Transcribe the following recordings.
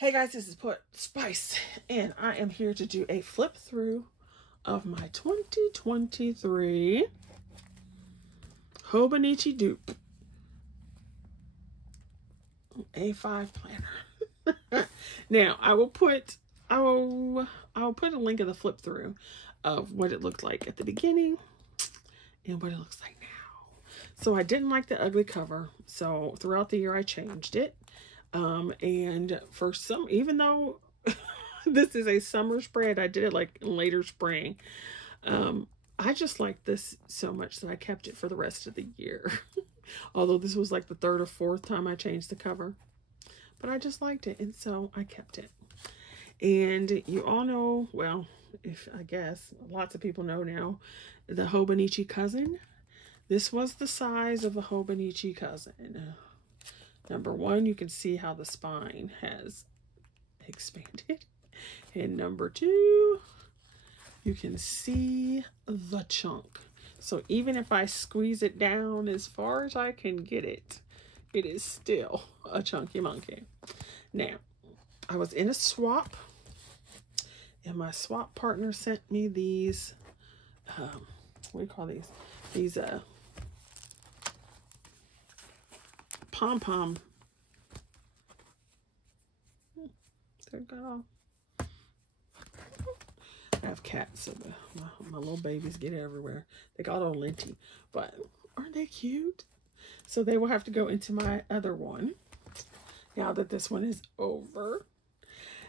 Hey guys, this is Put Spice, and I am here to do a flip through of my 2023 Hobonichi dupe A5 planner. Now, I will put a link of the flip through of what it looked like at the beginning and what it looks like now. So I didn't like the ugly cover, so throughout the year I changed it. And for some, even though this is a summer spread, I did it like in later spring. I just like this so much that I kept it for the rest of the year. Although this was like the third or fourth time I changed the cover, but I just liked it. And so I kept it. And you all know, well, I guess lots of people know now, the Hobonichi Cousin. This was the size of a Hobonichi Cousin. Number one, you can see how the spine has expanded. And number two, you can see the chunk. So even if I squeeze it down as far as I can get it, it is still a chunky monkey. Now, I was in a swap, and my swap partner sent me these, what do you call these? These, pom-pom. There go. I have cats, so my little babies get everywhere. They got all linty, but aren't they cute? So they will have to go into my other one now that this one is over.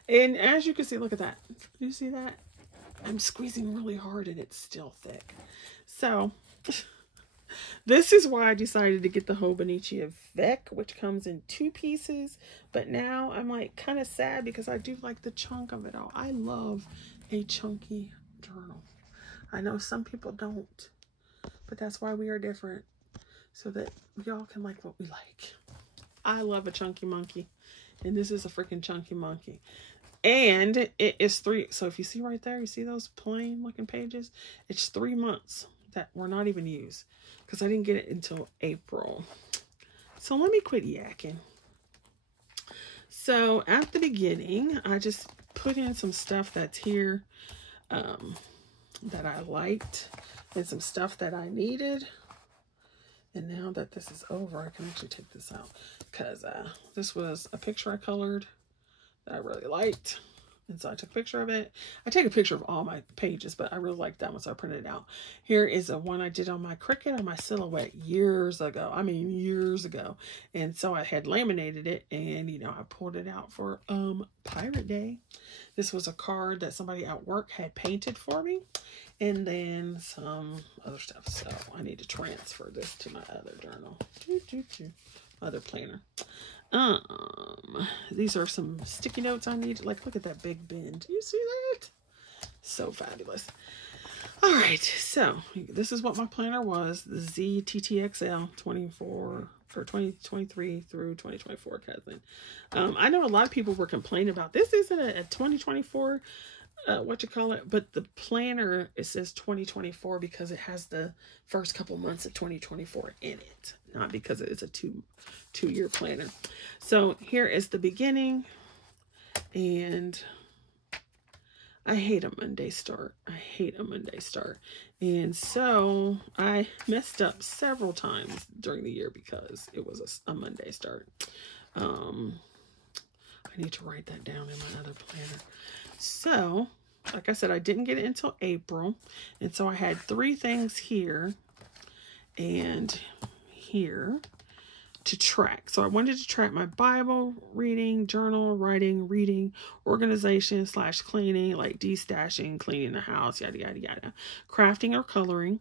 And as you can see, look at that. Do you see that? I'm squeezing really hard and it's still thick. So this is why I decided to get the Hobonichi Avec, which comes in 2 pieces. But now I'm like kind of sad because I do like the chunk of it all. I love a chunky journal. I know some people don't, but that's why we are different, so that y'all can like what we like. I love a chunky monkey, and this is a freaking chunky monkey. And it is 3. So if you see right there, you see those plain looking pages? It's 3 months that were not even used, because I didn't get it until April. So let me quit yakking. So at the beginning, I just put in some stuff that's here that I liked, and some stuff that I needed. And now that this is over, I can actually take this out, because this was a picture I colored that I really liked. And so I took a picture of it. I take a picture of all my pages, but I really like that one, so I printed it out. Here is a one I did on my Cricut, on my silhouette years ago. I mean, years ago. And so I had laminated it, and, you know, I pulled it out for Pirate Day. This was a card that somebody at work had painted for me, and then some other stuff. So I need to transfer this to my other journal. Other planner. These are some sticky notes I need. Like, look at that big bin. Do you see that? So fabulous. All right, so this is what my planner was. The ZTTXL 2023 through 2024 cousin. I know a lot of people were complaining about this. Isn't a 2024 what you call it, but the planner, it says 2024 because it has the first couple months of 2024 in it, not because it's a two-year planner. So here is the beginning, and I hate a Monday start. I hate a Monday start. And so I messed up several times during the year because it was a Monday start. I need to write that down in my other planner. So, like I said, I didn't get it until April. And so I had 3 things here and here to track. So I wanted to track my Bible reading, journal, writing, reading, organization / cleaning, like destashing, cleaning the house, yada, yada, yada. Crafting or coloring.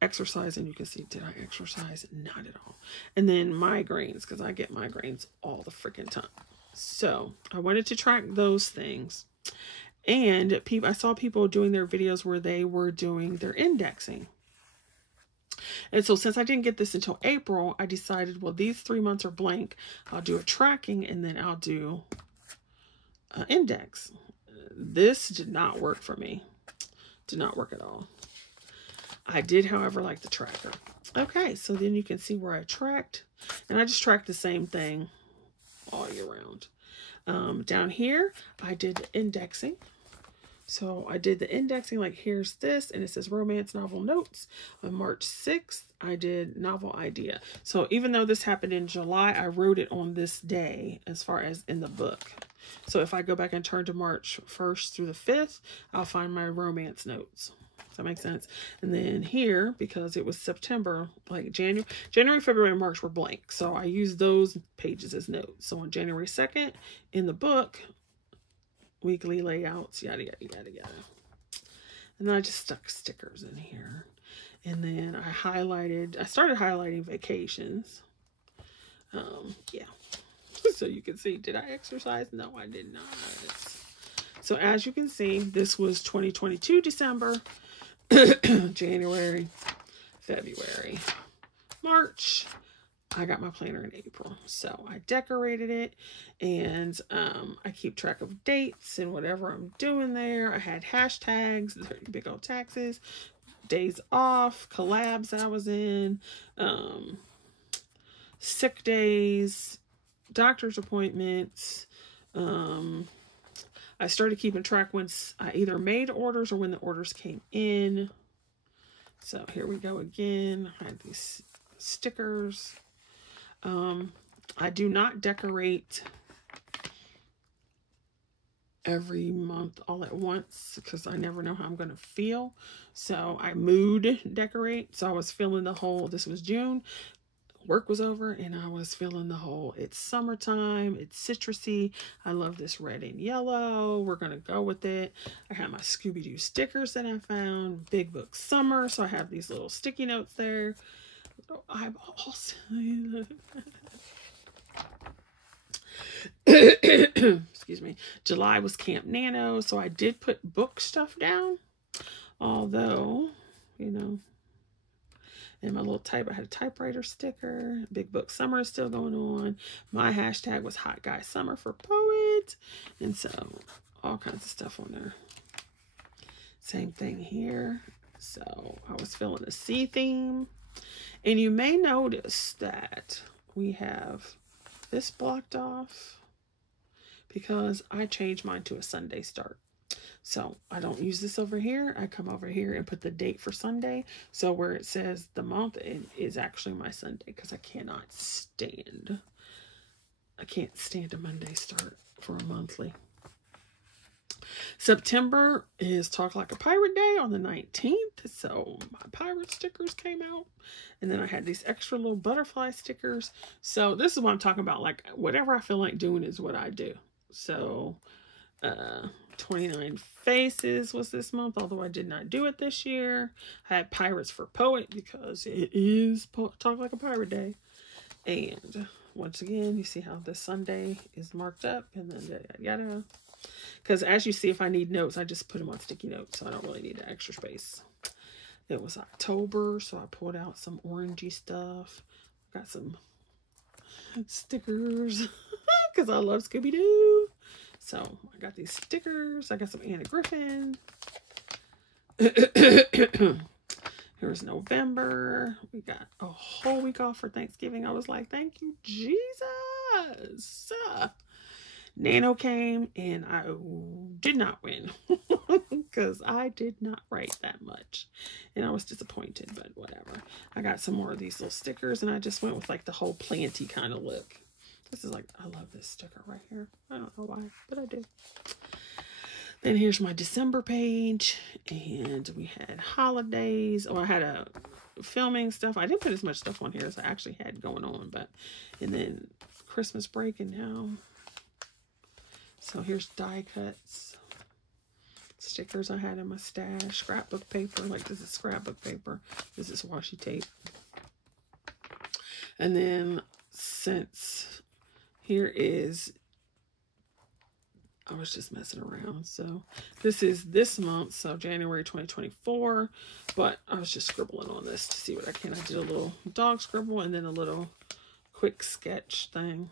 Exercise, and you can see, did I exercise? Not at all. And then migraines, because I get migraines all the freaking time. So I wanted to track those things. And I saw people doing their videos where they were doing their indexing. And so since I didn't get this until April, I decided, well, these 3 months are blank. I'll do a tracking, and then I'll do an index. This did not work for me. Did not work at all. I did, however, like the tracker. Okay, so then you can see where I tracked. And I just tracked the same thing all year round. around. Down here, I did the indexing. So I did the indexing, like here's this, and it says romance novel notes. On March 6th, I did novel idea. So even though this happened in July, I wrote it on this day as far as in the book. So if I go back and turn to March 1st through the 5th, I'll find my romance notes. Does that make sense? And then here, because it was September, like January, February, and March were blank. So I used those pages as notes. So on January 2nd, in the book, weekly layouts, yada, yada, yada, yada. And then I just stuck stickers in here. And then I started highlighting vacations. Yeah. So you can see, did I exercise? No, I did not. So as you can see, this was 2022 December, January, February, March. I got my planner in April. So I decorated it, and I keep track of dates and whatever I'm doing there. I had hashtags, big old taxes, days off, collabs that I was in, sick days, doctor's appointments. I started keeping track when I either made orders or when the orders came in. So here we go again. I had these stickers. I do not decorate every month all at once because I never know how I'm going to feel. So I mood decorate. So I was feeling the whole, this was June, work was over, and I was feeling the whole, it's summertime, it's citrusy. I love this red and yellow. We're going to go with it. I have my Scooby-Doo stickers that I found, Big Book Summer. So I have these little sticky notes there. Eyeballs. Excuse me. July was Camp Nano, so I did put book stuff down. Although, you know, and my little I had a typewriter sticker. Big Book Summer is still going on. My hashtag was Hot Guy Summer for Poet. And so all kinds of stuff on there. Same thing here. So I was feeling a sea theme. And you may notice that we have this blocked off because I changed mine to a Sunday start. So I don't use this over here. I come over here and put the date for Sunday. So where it says the month, it is actually my Sunday because I can't stand a Monday start for a monthly. September is Talk Like a Pirate Day on the 19th. So my pirate stickers came out. And then I had these extra little butterfly stickers. So this is what I'm talking about. Like, whatever I feel like doing is what I do. So 29 Faces was this month, although I did not do it this year. I had Pirates for Poet because it is Talk Like a Pirate Day. And once again, you see how this Sunday is marked up, and then yada yada. Because as you see, if I need notes, I just put them on sticky notes, so I don't really need the extra space. It was October, so I pulled out some orangey stuff. Got some stickers because I love Scooby-Doo. So I got these stickers. I got some Anna Griffin. Here's November. We got a whole week off for Thanksgiving. I was like, thank you, Jesus. Nano came, and I did not win because I did not write that much, and I was disappointed, but whatever. I got some more of these little stickers, and I just went with like the whole planty kind of look. This is like, I love this sticker right here. I don't know why, but I do. Then here's my December page, and we had holidays. Oh, I had a filming stuff. I didn't put as much stuff on here as I actually had going on, but, and then Christmas break, and now. So here's die cuts, stickers I had in my stash, scrapbook paper, like this is scrapbook paper, this is washi tape. And then since here is, I was just messing around. So this is this month, so January 2024, but I was just scribbling on this to see what I can. I did a little dog scribble and then a little quick sketch thing.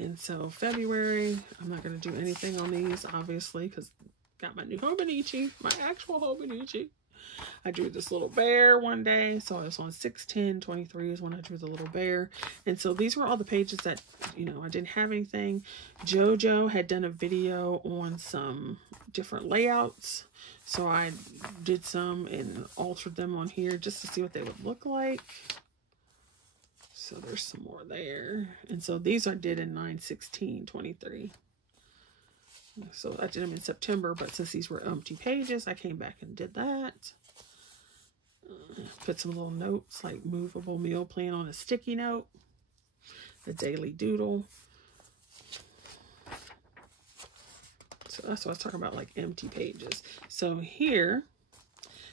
And so February, I'm not going to do anything on these, obviously, because got my new Hobonichi, my actual Hobonichi. I drew this little bear one day. So I was on 6/10/23 is when I drew the little bear. And so these were all the pages that, you know, I didn't have anything. JoJo had done a video on some different layouts. So I did some and altered them on here just to see what they would look like. So there's some more there. And so these I did in 9/16/23. So I did them in September, but since these were empty pages, I came back and did that. Put some little notes like movable meal plan on a sticky note. The daily doodle. So that's what I was talking about, like empty pages. So here,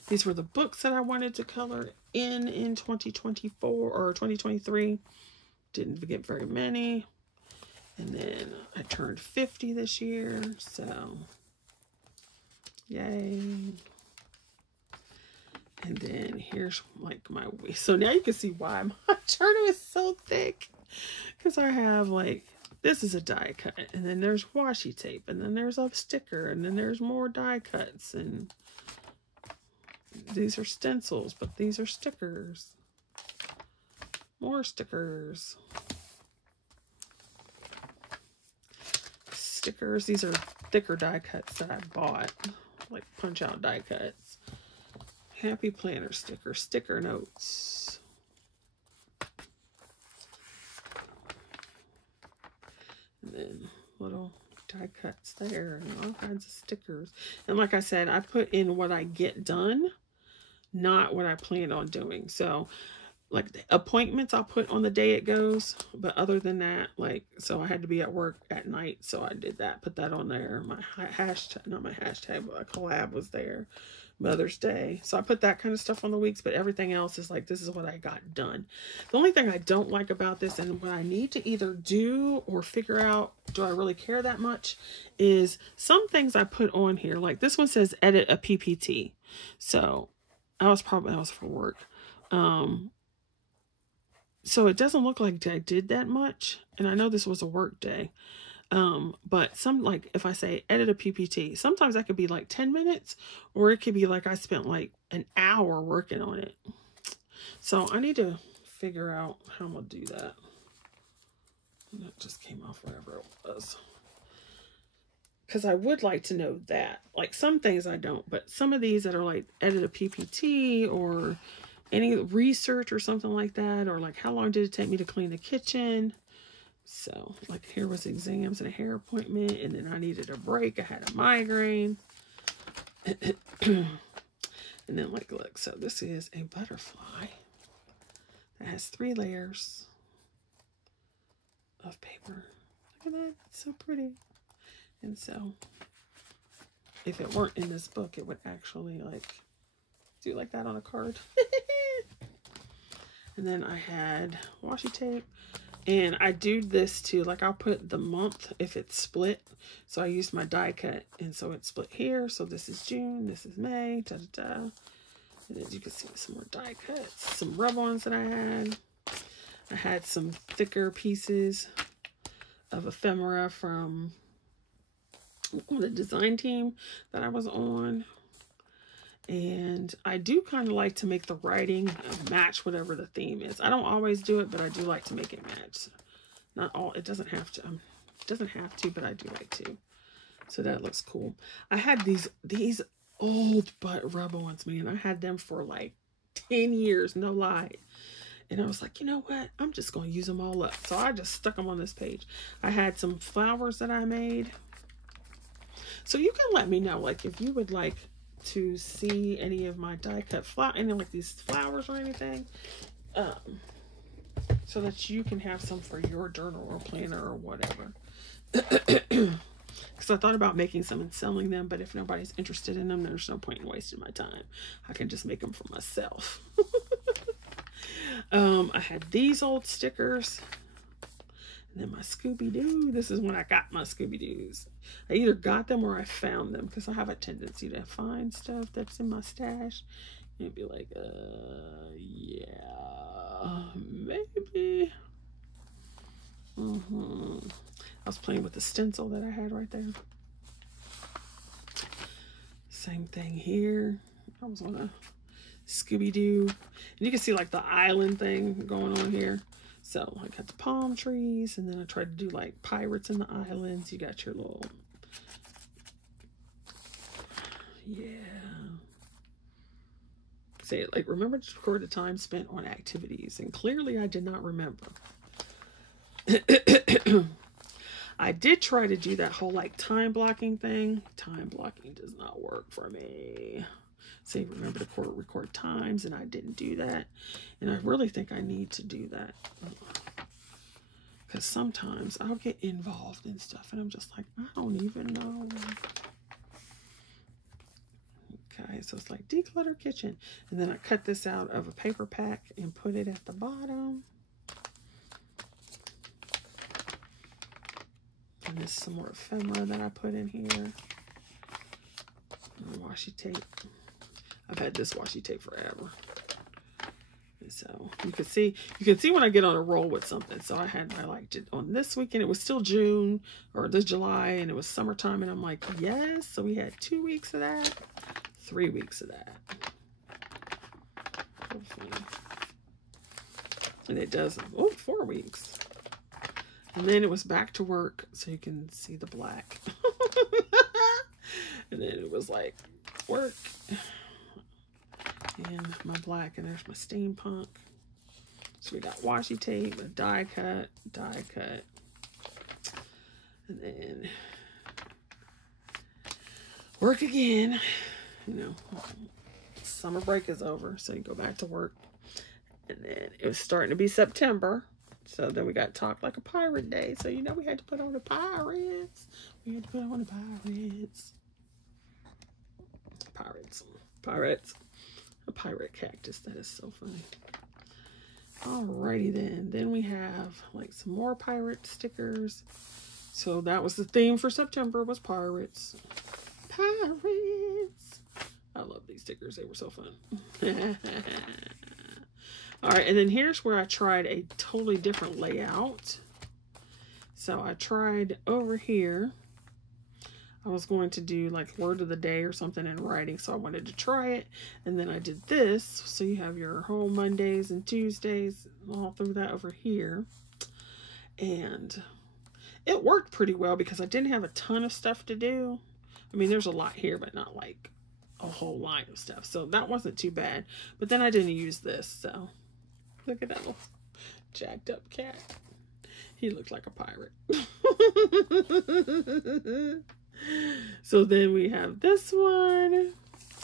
these were the books that I wanted to color in 2024 or 2023. Didn't get very many. And then I turned 50 this year, so yay. And then here's like my, so now you can see why my journal is so thick. Because I have like, this is a die cut, and then there's washi tape, and then there's a sticker, and then there's more die cuts, and these are stencils, but these are stickers. More stickers. Stickers. These are thicker die cuts that I bought, like punch out die cuts. Happy planner sticker, sticker notes. And then little die cuts there and all kinds of stickers. And like I said, I put in what I get done, not what I planned on doing. So like the appointments I'll put on the day it goes, but other than that, like, so I had to be at work at night, so I did that, put that on there. My hashtag, not my hashtag, but a collab was there, Mother's Day, so I put that kind of stuff on the weeks, but everything else is like, this is what I got done. The only thing I don't like about this, and what I need to either do or figure out, do I really care that much, is some things I put on here, like this one says edit a PPT, so that was for work. So it doesn't look like I did that much. And I know this was a work day. But some, like if I say edit a PPT, sometimes that could be like 10 minutes, or it could be like I spent like an hour working on it. So I need to figure out how I'm going to do that. And that just came off wherever it was. Because I would like to know that. Like some things I don't, but some of these that are like edit a PPT or any research or something like that, or like how long did it take me to clean the kitchen. So like here was exams and a hair appointment, and then I needed a break, I had a migraine. And then like look, so this is a butterfly that has 3 layers of paper. Look at that, it's so pretty. And so if it weren't in this book, it would actually like do like that on a card. And then I had washi tape, and I do this too, like I'll put the month if it's split. So I used my die cut, and so it's split here. So this is June, this is May, da da da. And as you can see, some more die cuts, some rub-ons that I had. I had some thicker pieces of ephemera from the design team that I was on. And I do kind of like to make the writing match whatever the theme is. I don't always do it, but I do like to make it match. Not all, it doesn't have to. It doesn't have to, but I do like to. So that looks cool. I had these old butt rub-ons, man. I had them for like 10 years, no lie. And I was like, you know what? I'm just going to use them all up. So I just stuck them on this page. I had some flowers that I made. So you can let me know, like, if you would like to see any of my die cut any like these flowers or anything, so that you can have some for your journal or planner or whatever. Because I thought about making some and selling them, but if nobody's interested in them, there's no point in wasting my time. I can just make them for myself. I had these old stickers. And then my Scooby-Doo. This is when I got my Scooby-Doos. I either got them or I found them, because I have a tendency to find stuff that's in my stash and be like, yeah, maybe. I was playing with the stencil that I had right there. Same thing here. I was on a Scooby-Doo. And you can see like the island thing going on here. So I got the palm trees, and then I tried to do like pirates in the islands. You got your little, yeah. Say, like, remember to record the time spent on activities. And clearly I did not remember. I did try to do that whole like time blocking thing. Time blocking does not work for me. Say, remember to record times, and I didn't do that. And I really think I need to do that. Because sometimes I'll get involved in stuff, and I'm just like, I don't even know. Okay, so it's like declutter kitchen. And then I cut this out of a paper pack and put it at the bottom. And this is some more ephemera that I put in here. And washi tape. I've had this washi tape forever. And so you can see when I get on a roll with something. So I liked it on this weekend. It was still June or this July, and it was summertime, and I'm like, yes. So we had 2 weeks of that, 3 weeks of that. And it does, 4 weeks. And then it was back to work, so you can see the black. And then it was like work. And my black, and there's my steampunk. So we got washi tape, a die cut. And then work again. You know, summer break is over, so you go back to work. And then it was starting to be September. So then we got Talk Like a Pirate Day. So, you know, we had to put on the pirates. We had to put on the pirates. Pirates. A pirate cactus. That is so funny. Alrighty then. Then we have like some more pirate stickers. So that was the theme for September, was pirates. Pirates. I love these stickers. They were so fun. All right, and then here's where I tried a totally different layout. So I tried over here. I was going to do like word of the day or something in writing, so I wanted to try it. And then I did this, so you have your whole Mondays and Tuesdays all through that over here. And it worked pretty well because I didn't have a ton of stuff to do. I mean, there's a lot here, but not like a whole line of stuff. So that wasn't too bad. But then I didn't use this, so... Look at that little jacked up cat. He looked like a pirate. So then we have this one.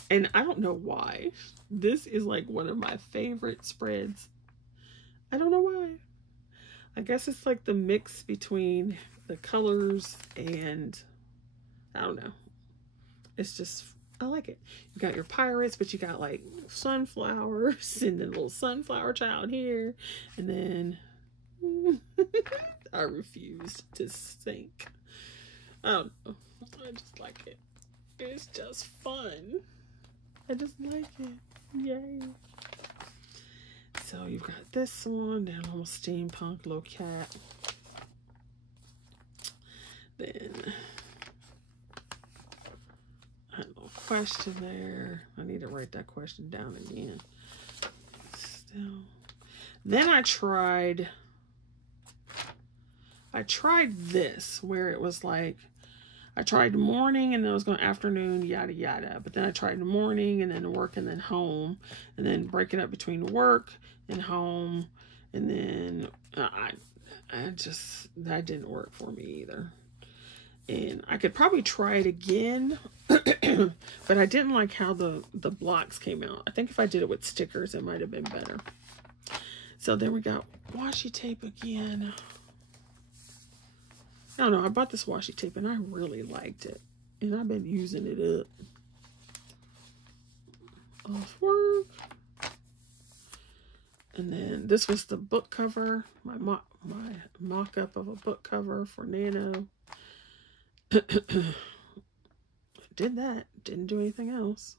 And I don't know why. This is like one of my favorite spreads. I don't know why. I guess it's like the mix between the colors and I don't know. It's just... I like it. You got your pirates, but you got like sunflowers and then a little sunflower child here. And then I refuse to sink. I don't know. I just like it. It's just fun. I just like it. Yay. So you've got this one, then a little steampunk little cat. Then a little question there. I need to write that question down again. Still. Then I tried this where it was like I tried morning and then I was going afternoon, yada yada. But then I tried the morning and then work and then home, and then break it up between work and home, and then that didn't work for me either. And I could probably try it again, but I didn't like how the blocks came out. I think if I did it with stickers, it might have been better. So then we got washi tape again. I don't know. I bought this washi tape and I really liked it. And I've been using it up. Off work. And then this was the book cover. My mock-up of a book cover for Nano. Did that. Didn't do anything else.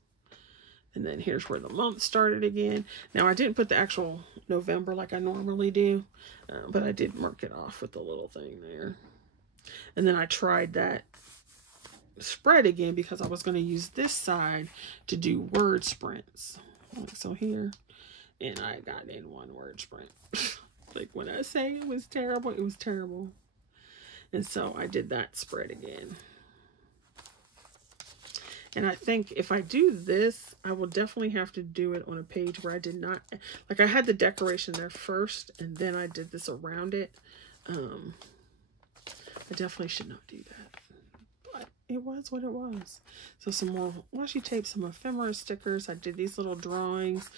And then here's where the month started again. Now, I didn't put the actual November like I normally do. But I did mark it off with the little thing there. And then I tried that spread again because I was going to use this side to do word sprints. Like so here, and I got in one word sprint. Like when I say it was terrible, it was terrible. And so I did that spread again. And I think if I do this, I will definitely have to do it on a page where I did not, like I had the decoration there first and then I did this around it. I definitely should not do that. But it was what it was. So some more washi tape, some ephemera stickers. I did these little drawings.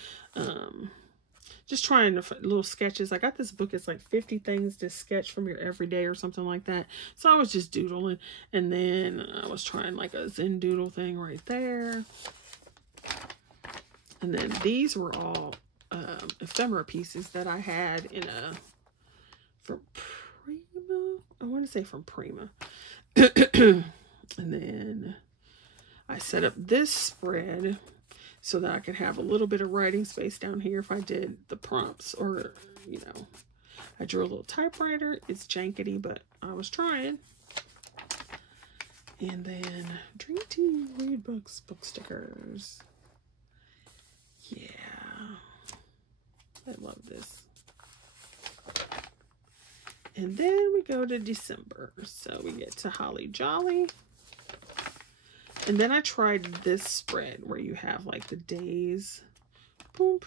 Just trying to little sketches. I got this book. It's like 50 things to sketch from your everyday or something like that. So I was just doodling. And then I was trying like a Zen doodle thing right there. And then these were all ephemera pieces that I had in from Prima. I want to say from Prima. And then I set up this spread so that I could have a little bit of writing space down here if I did the prompts, or, you know, I drew a little typewriter. It's jankety, but I was trying. And then drink tea, read books, book stickers. Yeah, I love this. And then we go to December. So we get to Holly Jolly. And then I tried this spread where you have like the days, boom,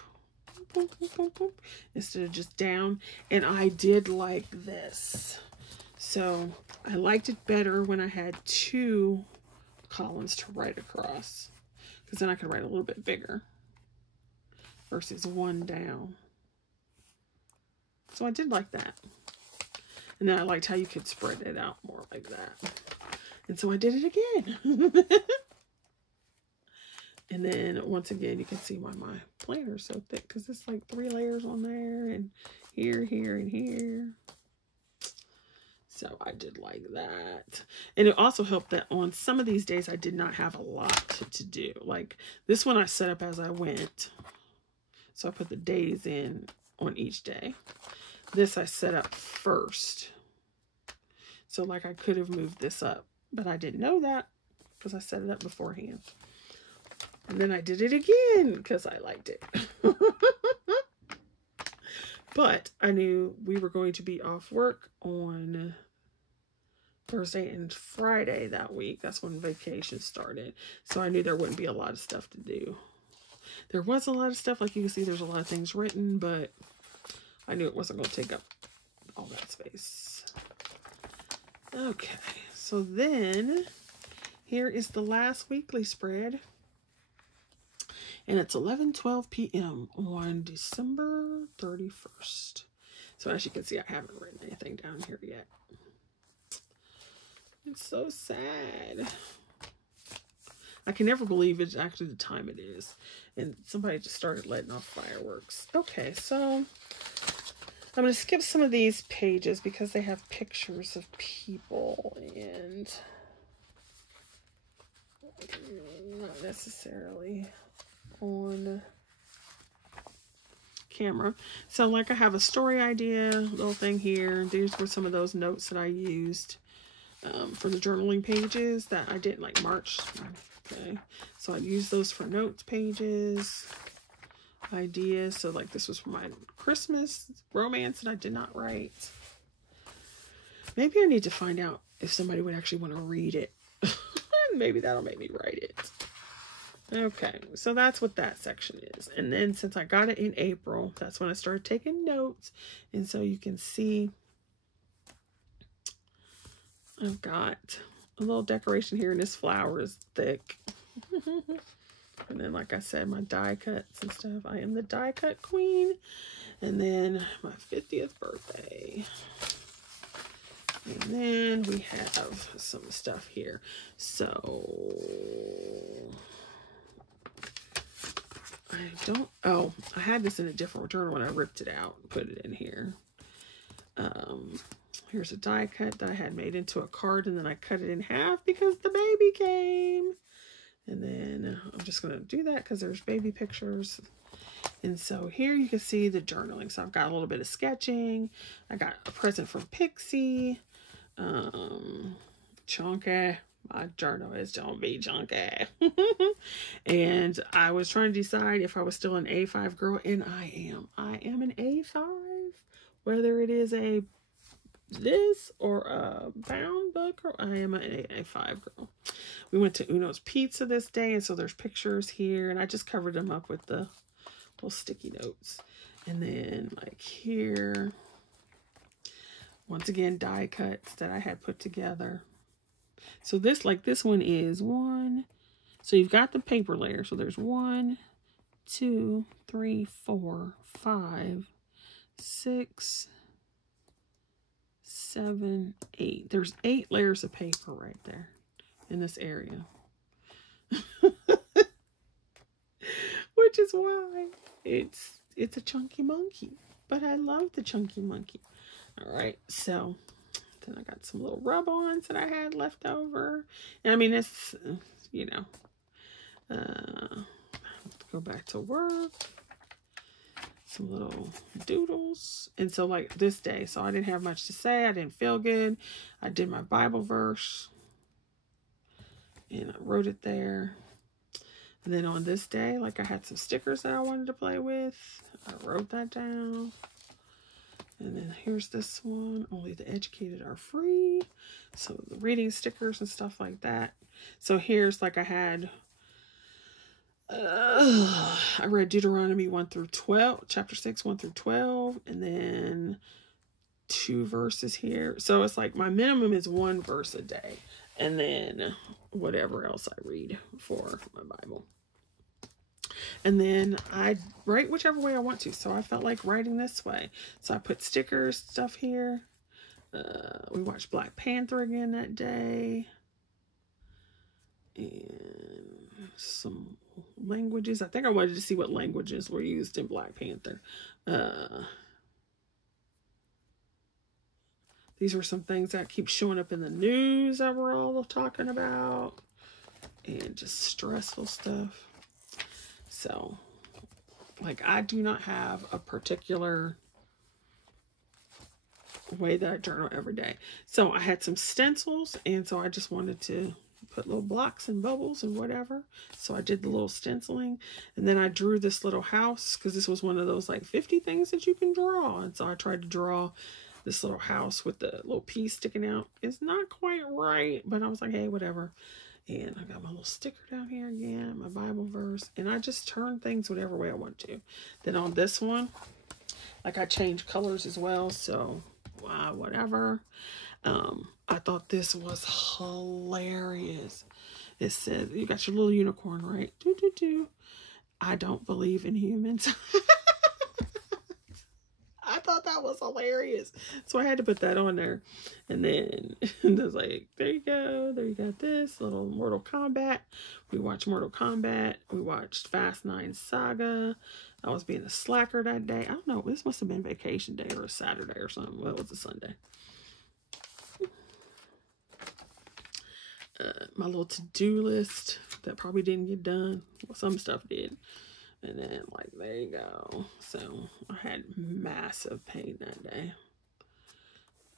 boom, boom, boom, boom, instead of just down. And I did like this. So I liked it better when I had 2 columns to write across, because then I could write a little bit bigger versus 1 down. So I did like that. And then I liked how you could spread it out more like that. And so I did it again. And then once again, you can see why my planner is so thick, because it's like 3 layers on there, and here, here, and here. So I did like that. And it also helped that on some of these days, I did not have a lot to do. Like this one I set up as I went. So I put the days in on each day. This I set up first. So like I could have moved this up, but I didn't know that because I set it up beforehand. And then I did it again because I liked it. But I knew we were going to be off work on Thursday and Friday that week. That's when vacation started. So I knew there wouldn't be a lot of stuff to do. There was a lot of stuff. Like you can see, there's a lot of things written, but I knew it wasn't going to take up all that space. Okay, so then here is the last weekly spread. And it's 11:12 p.m. on December 31st. So as you can see, I haven't written anything down here yet. It's so sad. I can never believe it's actually the time it is. And somebody just started letting off fireworks. Okay, so I'm going to skip some of these pages because they have pictures of people and not necessarily on camera. So like I have a story idea little thing here. These were some of those notes that I used for the journaling pages that I didn't like March. Okay, so I used those for notes pages, ideas. So like this was for my Christmas romance that I did not write. Maybe I need to find out if somebody would actually want to read it. Maybe that'll make me write it. Okay, so that's what that section is. And then since I got it in April, that's when I started taking notes. And so you can see I've got a little decoration here, and this flower is thick. And then, like I said, my die cuts and stuff. I am the die cut queen. And then my 50th birthday. And then we have some stuff here. So I had this in a different journal when I ripped it out and put it in here. Here's a die cut that I had made into a card, and then I cut it in half because the baby came. And then I'm just going to do that because there's baby pictures. And so here you can see the journaling. So I've got a little bit of sketching. I got a present from Pixie. Chonka, My journal is gonna be chunky. And I was trying to decide if I was still an A5 girl, and I am. I am an A5. Whether it is this or a bound book, or I am an A5 girl. We went to Uno's Pizza this day, and so there's pictures here, and I just covered them up with the little sticky notes. And then like here, once again, die cuts that I had put together. So this, like this one is one. So you've got the paper layer. So there's 1, 2, 3, 4, 5, 6, 7, 8. There's 8 layers of paper right there in this area. Which is why it's a chunky monkey. But I love the chunky monkey. All right, so then I got some little rub-ons that I had left over. And I mean, it's, you know, go back to work. Some little doodles. And so like this day, so I didn't have much to say. I didn't feel good. I did my Bible verse. And I wrote it there. And then on this day, like I had some stickers that I wanted to play with. I wrote that down. And then here's this one. Only the educated are free. So the reading stickers and stuff like that. So here's like I had, I read Deuteronomy 1 through 12, chapter 6, 1 through 12. And then 2 verses here. So it's like my minimum is 1 verse a day. And then whatever else I read for my Bible. And then I write whichever way I want to. So I felt like writing this way. So I put stickers, stuff here. We watched Black Panther again that day. And some languages. I think I wanted to see what languages were used in Black Panther. These were some things that keep showing up in the news that we're all talking about. And just stressful stuff. So, like, I do not have a particular way that I journal every day. So, I had some stencils, and so I just wanted to put little blocks and bubbles and whatever. So, I did the little stenciling, and then I drew this little house, because this was one of those, like, 50 things that you can draw. And so, I tried to draw this little house with the little piece sticking out. It's not quite right, but I was like, hey, whatever. And I got my little sticker down here again, my Bible verse. And I just turn things whatever way I want to. Then on this one, like I changed colors as well. So, whatever. I thought this was hilarious. It said, you got your little unicorn, right? I don't believe in humans. I thought that was hilarious. So I had to put that on there. And then there's like, there you go. There you got this little Mortal Kombat. We watched Mortal Kombat. We watched Fast 9 Saga. I was being a slacker that day. I don't know. This must have been vacation day or a Saturday or something. Well, it was a Sunday. My little to-do list that probably didn't get done. Well, some stuff did. And then, like, there you go. So, I had massive pain that day.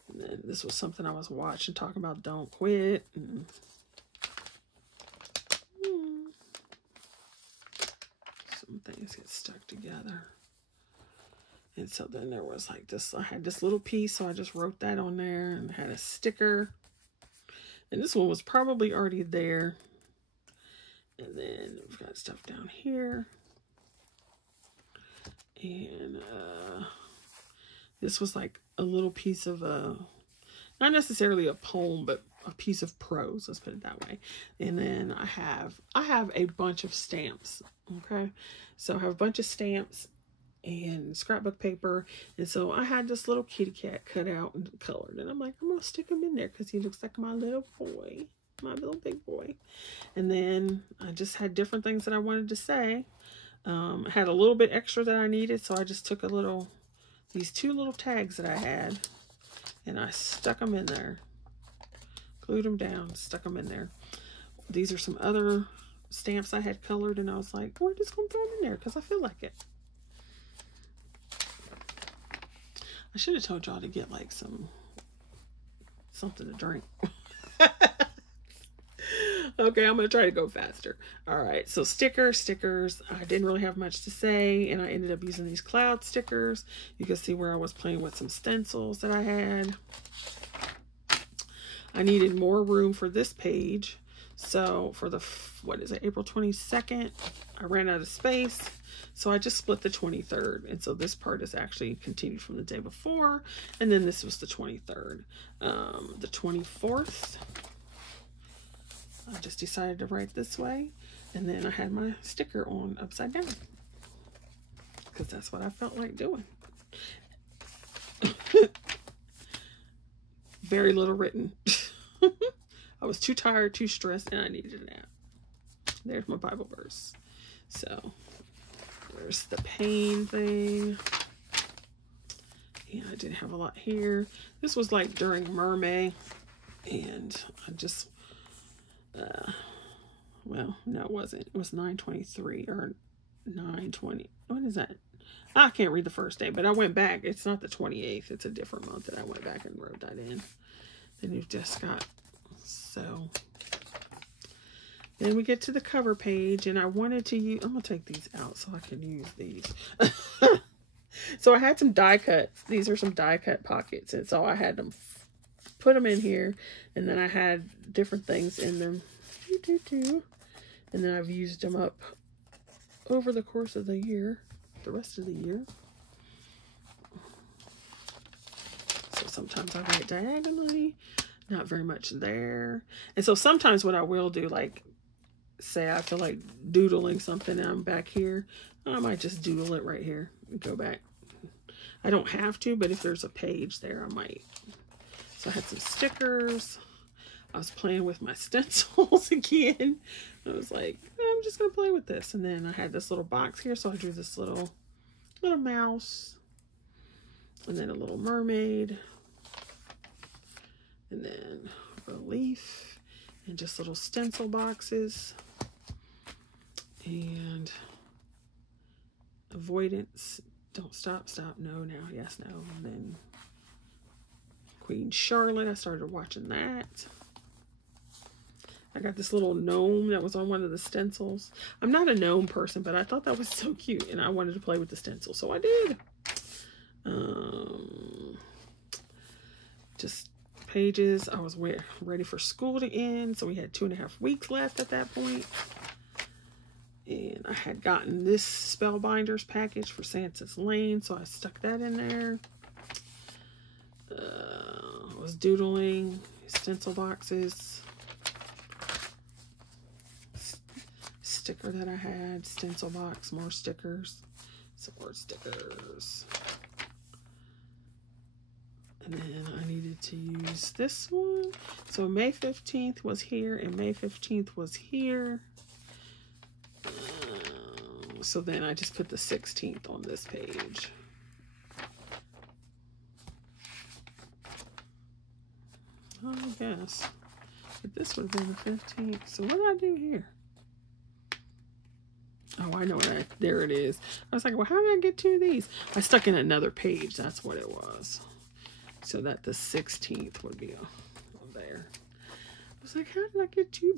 And then this was something I was watching, talking about don't quit. And, some things get stuck together. And so then there was like this, I had this little piece, so I just wrote that on there and had a sticker. And this one was probably already there. And then we've got stuff down here. And this was like a little piece of not necessarily a poem, but a piece of prose, let's put it that way. And then I have a bunch of stamps. Okay, so I have a bunch of stamps and scrapbook paper, and so I had this little kitty cat cut out and colored, and I'm like, I'm gonna stick him in there because he looks like my little boy, my little big boy. And then I just had different things that I wanted to say. I had a little bit extra that I needed, so I just took these 2 little tags that I had, and I stuck them in there, glued them down, stuck them in there. These are some other stamps I had colored, and I was like, we're just gonna throw them in there because I feel like it. I should have told y'all to get like something to drink. Okay, I'm going to try to go faster. All right, so stickers. I didn't really have much to say, and I ended up using these cloud stickers. You can see where I was playing with some stencils that I had. I needed more room for this page. So for the, what is it, April 22nd, I ran out of space. So I just split the 23rd. And so this part is actually continued from the day before. And then this was the 23rd. The 24th, I just decided to write this way. And then I had my sticker on upside down, because that's what I felt like doing. Very little written. I was too tired, too stressed, and I needed a nap. There's my Bible verse. So there's the pain thing. Yeah, I didn't have a lot here. This was like during Mermaid, and I just, well, no, it wasn't. It was 9/23 or 9/20. What is that? I can't read the first day, but I went back. It's not the 28th. It's a different month that I went back and wrote that in. Then you've just got, so then we get to the cover page, and I wanted to use, I'm going to take these out so I can use these. So I had some die cuts. These are some die cut pockets, and so I had them, put them in here, and then I had different things in them. And then I've used them up over the course of the year, the rest of the year. So sometimes I write diagonally, not very much there. And so sometimes what I will do, like, say I feel like doodling something and I'm back here, I might just doodle it right here and go back. I don't have to, but if there's a page there, I might. So I had some stickers. I was playing with my stencils again. I was like, I'm just going to play with this. And then I had this little box here, so I drew this little mouse. And then a little mermaid. And then a leaf. And just little stencil boxes. And avoidance. Don't stop, stop, no, now, yes, no. And then Queen Charlotte. I started watching that. I got this little gnome that was on one of the stencils. I'm not a gnome person, but I thought that was so cute, and I wanted to play with the stencil, so I did. Just pages. I was ready for school to end, so we had 2.5 weeks left at that point. And I had gotten this Spellbinders package for Santa's Lane, so I stuck that in there. I was doodling stencil boxes. Sticker that I had, stencil box, more stickers, some more stickers. And then I needed to use this one. So May 15th was here and May 15th was here. So then I just put the 16th on this page. I guess. But this would have been the 15th. So what did I do here? Oh, I know what there it is. I was like, well, how did I get 2 of these? I stuck in another page. That's what it was. So that the 16th would be on there. I was like, how did I get 2?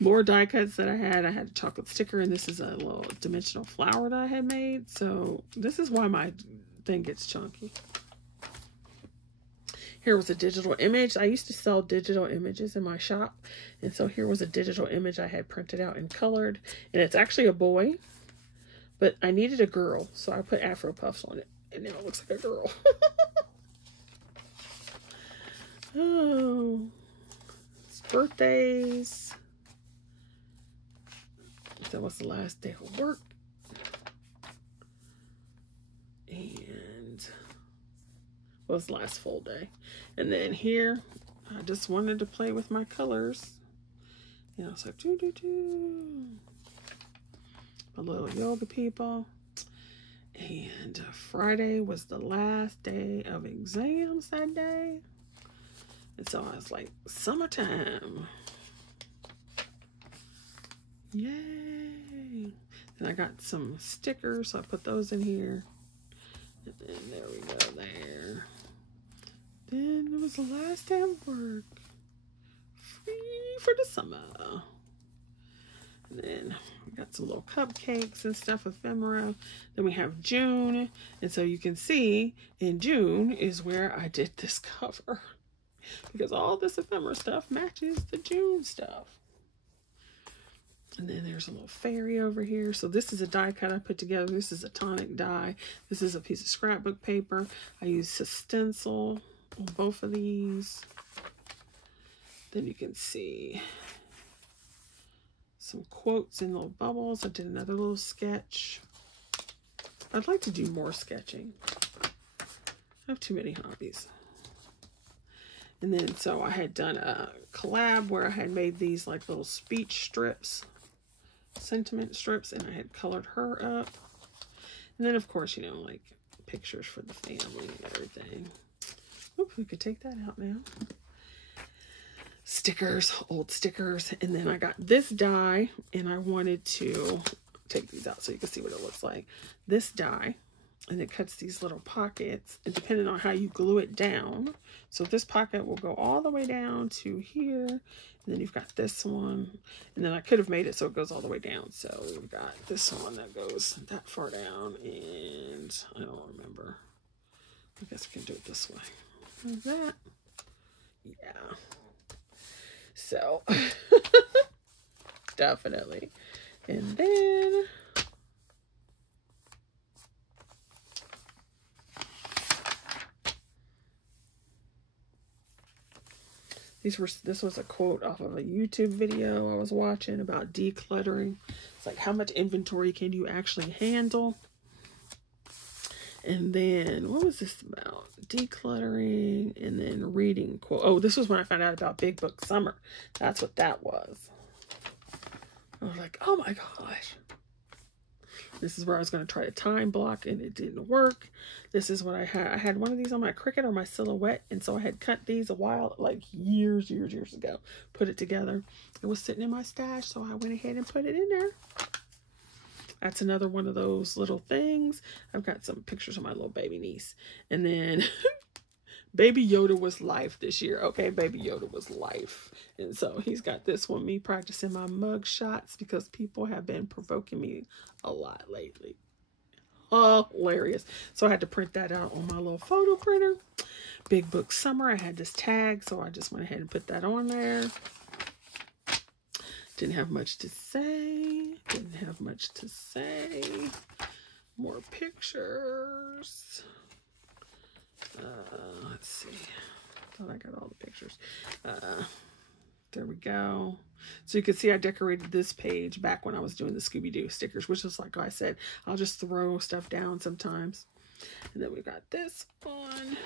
More die cuts that I had. I had a chocolate sticker, and this is a little dimensional flower that I had made. So this is why my thing gets chunky. Here was a digital image. I used to sell digital images in my shop. And so here was a digital image I had printed out and colored. And it's actually a boy. But I needed a girl. So I put Afro puffs on it. And now it looks like a girl. Oh. It's birthdays. That was the last day of work. And was the last full day. And then here, I just wanted to play with my colors. And I was like, my little yoga people. And Friday was the last day of exams that day. And so I was like, summertime. Yay. And I got some stickers, so I put those in here. And then there we go there. Then it was the last day of work. Free for the summer. And then we got some little cupcakes and stuff, ephemera. Then we have June. And so you can see in June is where I did this cover. Because all this ephemera stuff matches the June stuff. And then there's a little fairy over here. So this is a die cut I put together. This is a tonic die. This is a piece of scrapbook paper. I used a stencil on both of these. Then you can see some quotes in little bubbles. I did another little sketch. I'd like to do more sketching. I have too many hobbies. And then so I had done a collab where I had made these like little speech strips, sentiment strips, and I had colored her up. And then of course, you know, like pictures for the family and everything. Oops, we could take that out now. Stickers, old stickers. And then I got this die, and I wanted to take these out so you can see what it looks like. This die, and it cuts these little pockets, and depending on how you glue it down, so this pocket will go all the way down to here, and then you've got this one, and then I could have made it so it goes all the way down. So we've got this one that goes that far down, and I don't remember. I guess we can do it this way. Like that. Yeah. So, definitely. And then, this was a quote off of a YouTube video I was watching about decluttering. It's like, how much inventory can you actually handle? And then, what was this about? Decluttering and then reading quote. Oh, this was when I found out about Big Book Summer. That's what that was. I was like, oh my gosh. This is where I was going to try to time block and it didn't work. This is what I had. I had one of these on my Cricut or my Silhouette. And so I had cut these a while, like years ago. Put it together. It was sitting in my stash. So I went ahead and put it in there. That's another one of those little things. I've got some pictures of my little baby niece. And then Baby Yoda was life this year. Okay, Baby Yoda was life. And so he's got this one, me practicing my mug shots because people have been provoking me a lot lately. Hilarious. So I had to print that out on my little photo printer. Big Book Summer. I had this tag, so I just went ahead and put that on there. Didn't have much to say. Didn't have much to say. More pictures. Let's see. Thought I got all the pictures. There we go. So you can see I decorated this page back when I was doing the Scooby-Doo stickers, which is like I said, I'll just throw stuff down sometimes. And then we've got this one.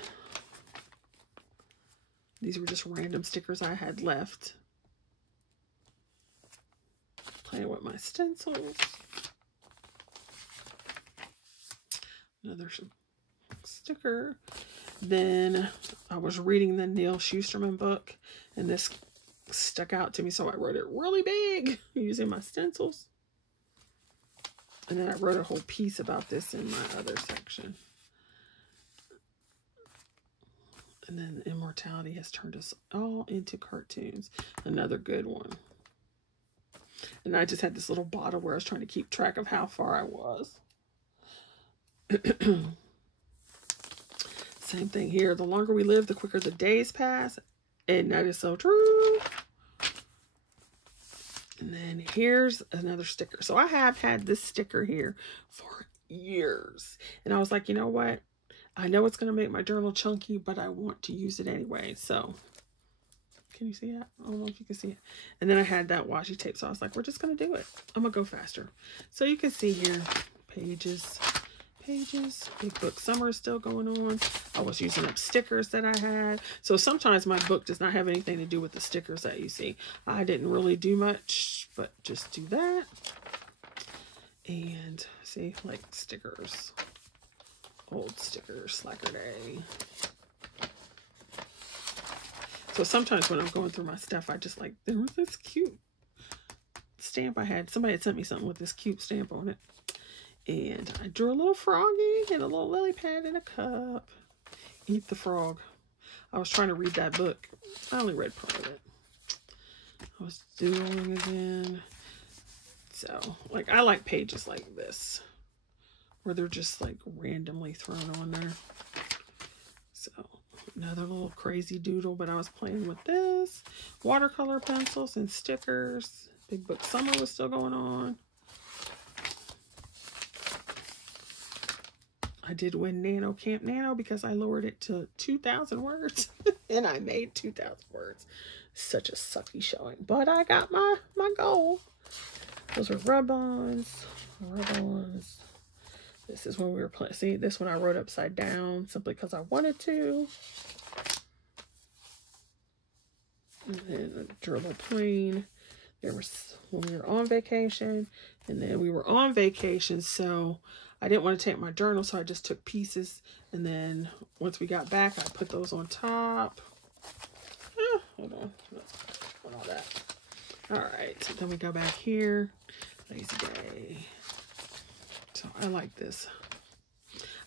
These were just random stickers I had left. Playing with my stencils. Another sticker. Then I was reading the Neil Shusterman book, and this stuck out to me, so I wrote it really big using my stencils. And then I wrote a whole piece about this in my other section. And then immortality has turned us all into cartoons. Another good one. And I just had this little bottle where I was trying to keep track of how far I was. Same thing here. The longer we live, the quicker the days pass. And that is so true. And then here's another sticker. So I have had this sticker here for years. And I was like, you know what? I know it's going to make my journal chunky, but I want to use it anyway. So, can you see that? I don't know if you can see it. And then I had that washi tape. So I was like, we're just going to do it. I'm going to go faster. So you can see here, pages. Big Book Summer is still going on. I was using up stickers that I had. So sometimes my book does not have anything to do with the stickers that you see. I didn't really do much, but just do that. And see, like stickers. Old stickers, Slacker Day. So sometimes when I'm going through my stuff, I just like, there was this cute stamp I had. Somebody had sent me something with this cute stamp on it. And I drew a little froggy and a little lily pad in a cup. Eat the Frog. I was trying to read that book. I only read part of it. I was doodling again. So, like, I like pages like this, where they're just, like, randomly thrown on there. So, another little crazy doodle, but I was playing with this. Watercolor pencils and stickers. Big Book Summer was still going on. I did win Nano Camp Nano because I lowered it to 2,000 words. And I made 2,000 words. Such a sucky showing. But I got my goal. Those are rub-ons. Rub-ons. This is when we were playing. See, this one I wrote upside down simply because I wanted to. And then a journal plane. There was when we were on vacation. And then we were on vacation, so I didn't want to take my journal, so I just took pieces. And then once we got back, I put those on top. Hold on. All that. All right. So then we go back here. Lazy day. So I like this.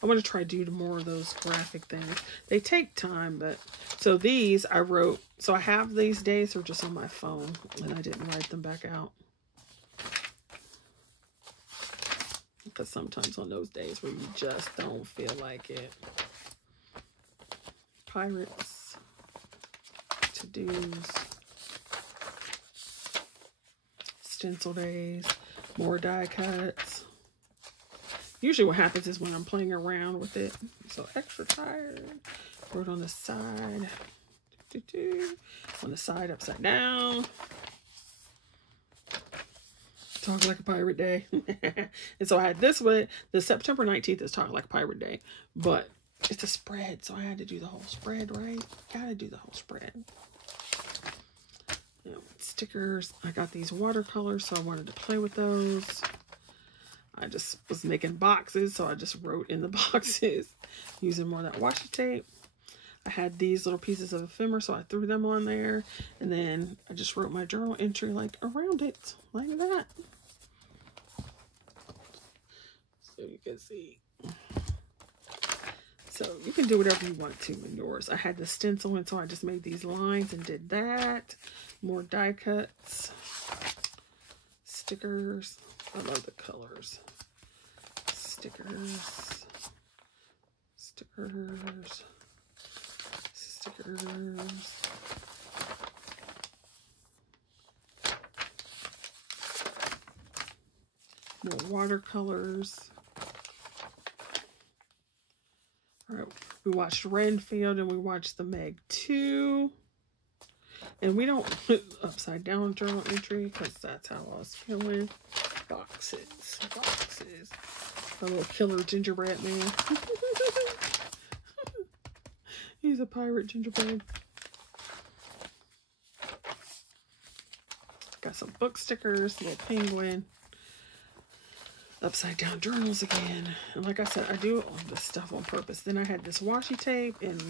I want to try to do more of those graphic things. They take time, but so these I wrote. So I have these days, they're just on my phone, and I didn't write them back out. Because sometimes on those days where you just don't feel like it. Pirates. To-dos. Stencil days. More die cuts. Usually what happens is when I'm playing around with it. So extra tired. Wrote on the side. On the side upside down. Talk Like a Pirate Day. And so I had this one. The September 19th is Talk Like a Pirate Day. But it's a spread. So I had to do the whole spread, right? Gotta do the whole spread. You know, stickers. I got these watercolors, so I wanted to play with those. I just was making boxes, so I just wrote in the boxes using more of that washi tape. I had these little pieces of ephemera, so I threw them on there. And then I just wrote my journal entry like around it, like that. So you can see. So you can do whatever you want to in yours. I had the stencil, and so I just made these lines and did that. More die cuts. Stickers. I love the colors. Stickers. Stickers. Stickers. More watercolors. All right, we watched Renfield and we watched The Meg 2. And we don't put upside down journal entry because that's how I was feeling. Boxes. Boxes. A little killer gingerbread man. He's a pirate gingerbread. Got some book stickers, little penguin. Upside down journals again. And like I said, I do all this stuff on purpose. Then I had this washi tape and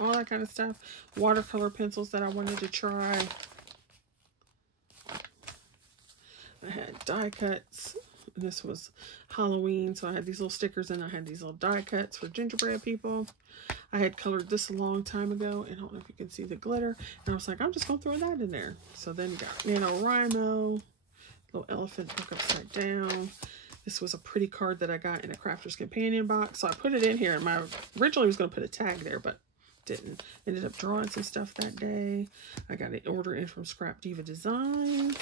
all that kind of stuff. Watercolor pencils that I wanted to try. I had die cuts. This was Halloween, so I had these little stickers and I had these little die cuts for gingerbread people. I had colored this a long time ago, and I don't know if you can see the glitter. And I was like, I'm just going to throw that in there. So then got NaNoWriMo, little elephant book upside down. This was a pretty card that I got in a Crafter's Companion box. So I put it in here, and my originally was going to put a tag there, but didn't. Ended up drawing some stuff that day. I got an order in from Scrap Diva Designs.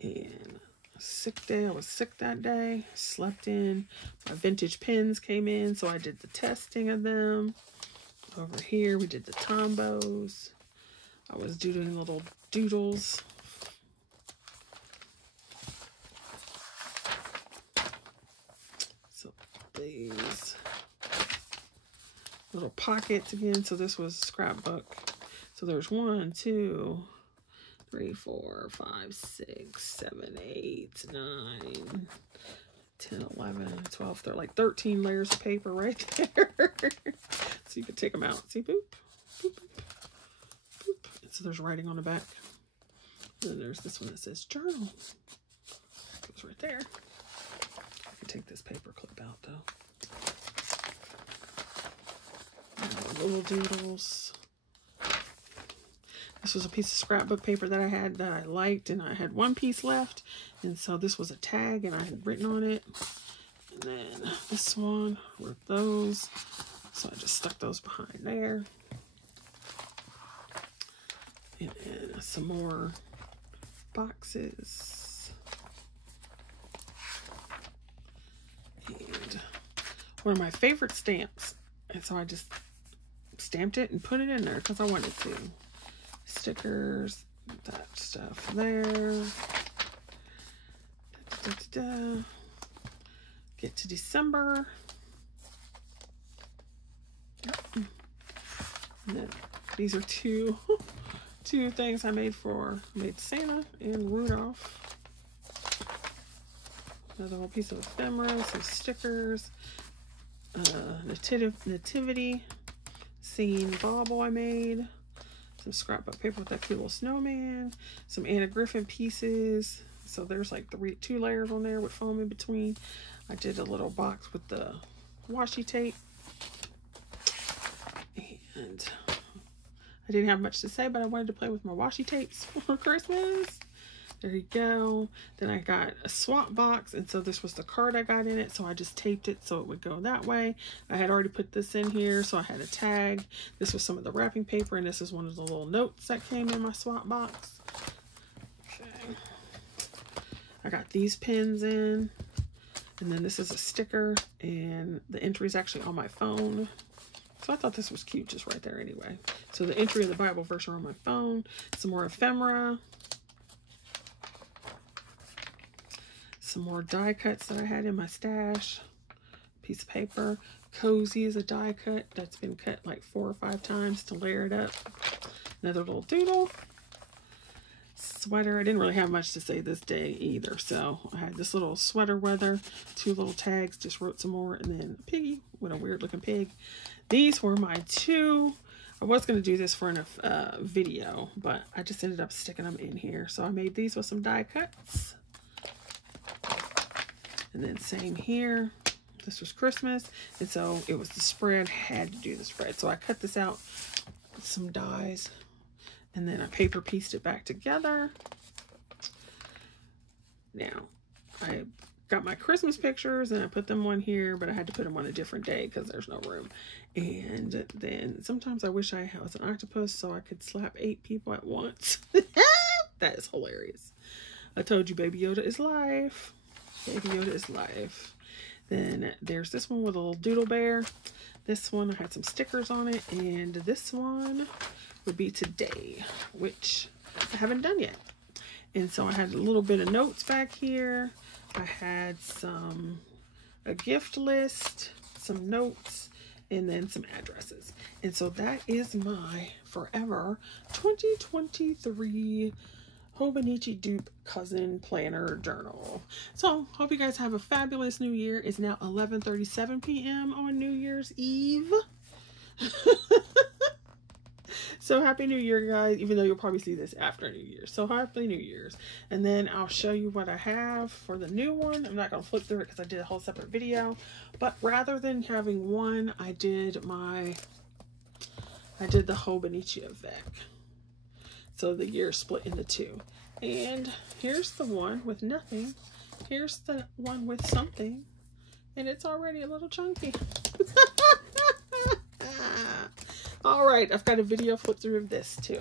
And sick day. I was sick that day. Slept in. My vintage pens came in, so I did the testing of them. Over here, we did the Tombos. I was doing little doodles. So these little pockets again. So this was scrapbook. So there's 1, 2, 3, 4, 5, 6, 7, 8, 9, 10, 11, 12, they're like 13 layers of paper right there. So you can take them out. See, boop, boop, boop, boop. And so there's writing on the back. And then there's this one that says journal. Goes right there. I can take this paper clip out though. Little doodles. This was a piece of scrapbook paper that I had that I liked, and I had one piece left. And so this was a tag, and I had written on it. And then this one were those. So I just stuck those behind there. And then some more boxes. And one of my favorite stamps. And so I just stamped it and put it in there because I wanted to. Stickers, that stuff there. Get to December. And then these are two things I made Santa and Rudolph. Another little piece of ephemera, some stickers, nativity scene bauble I made, some scrapbook paper with that cute little snowman, some Anna Griffin pieces. So there's like two layers on there with foam in between. I did a little box with the washi tape. And I didn't have much to say, but I wanted to play with my washi tapes for Christmas. There you go. Then I got a swap box, and so this was the card I got in it, so I just taped it so it would go that way. I had already put this in here, so I had a tag. This was some of the wrapping paper, and this is one of the little notes that came in my swap box. Okay. I got these pins in, and then this is a sticker, and the entry is actually on my phone. So I thought this was cute just right there anyway. So the entry of the Bible verse are on my phone. Some more ephemera. Some more die cuts that I had in my stash. Piece of paper. Cozy is a die cut that's been cut like 4 or 5 times to layer it up. Another little doodle. Sweater. I didn't really have much to say this day either. So I had this little sweater weather. 2 little tags. Just wrote some more. And then a piggy with a weird looking pig. These were my 2. I was going to do this for a video, but I just ended up sticking them in here. So I made these with some die cuts. And then same here. This was Christmas. And so it was the spread. Had to do the spread. So I cut this out with some dies. And then I paper pieced it back together. Now, I got my Christmas pictures and I put them on here, but I had to put them on a different day because there's no room. And then sometimes I wish I was an octopus so I could slap 8 people at once. That is hilarious. I told you Baby Yoda is life. Baby Yoda is life. Then there's this one with a little doodle bear. This one I had some stickers on it, and this one would be today, which I haven't done yet. And so I had a little bit of notes back here. I had a gift list, some notes, and then some addresses. And so that is my forever 2023 Hobonichi Dupe Cousin Planner Journal. So, hope you guys have a fabulous new year. It's now 11:37 p.m. on New Year's Eve. So, Happy New Year, guys, even though you'll probably see this after New Year's. So, Happy New Year's. And then I'll show you what I have for the new one. I'm not going to flip through it because I did a whole separate video. But rather than having one, I did the Hobonichi avec. So the year split into 2. And here's the one with nothing. Here's the one with something. And it's already a little chunky. Alright, I've got a video flip through of this too.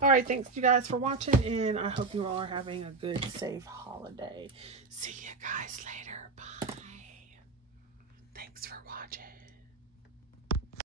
Alright, thanks you guys for watching. And I hope you all are having a good, safe holiday. See you guys later. Bye.